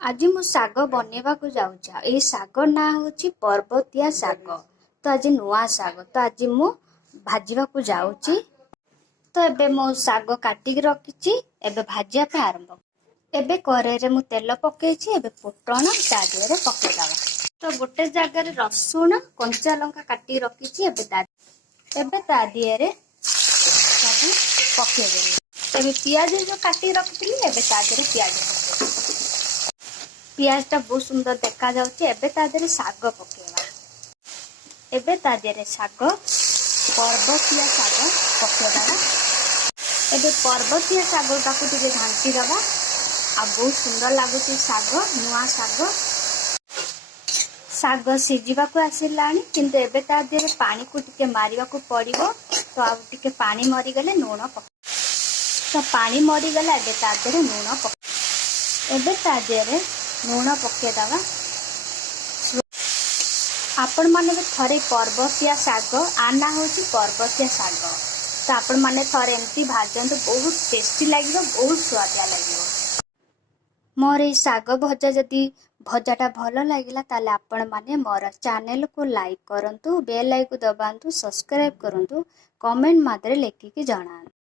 आज मु शाग बनवा को जाऊँ ये शाग ना हूँ पर्वतिया शाग। तो आज नुआ शाग तो आज मु भाजवा को जाऊँगी। तो एबे मो शाग काटिक रखी एबे भाजिया पे आरंभ। एबे करेरे मु तेल पकेइछि एबे फुटण ता देहरे पकेइदवा। तो गोटे जगह रसुण कंचा लंका काटी रखी एबे ता देहरे सब पकेइदेली। एबे पियाज जो काटी रखी एबे ता देहरे पियाज पकेइदेली। पियाज टा बहुत सुंदर देखा जाउछि। एबे ता देहरे शाग पकेइबा। एबे ता देहरे शाग पर्वतिया शाग पकेइदवा। एबे पर्वतिया शाग टाकू टिके घांटी दवा। आ बहुत सुंदर लागुछि शाग नुआ शाग। शाग सिझिबा को आसिलानी किंतु एबे ता देहरे पानी को टिके मारिबा को पड़िबो। तो आ टिके पानी मरी गले नून पक। तो पानी मरी गला एबे ता देहरे नून पक। एबे ता देहरे नून पकेइदवा। आपण माने थरे पर्वतिया शाग आना होची पर्वतिया शाग। तो आपण माने थरे एमती भाजंतु बहुत टेस्टी लागिबो बहुत स्वादिया लागिबो। मोर ए शाग भजा जदि भजाटा भल लागिला ताले आपण माने मोर चैनल को लाइक करंतु बेल आइकन दबांतु सब्सक्राइब करंतु कमेंट मात्रे लेखिकी जणांतु।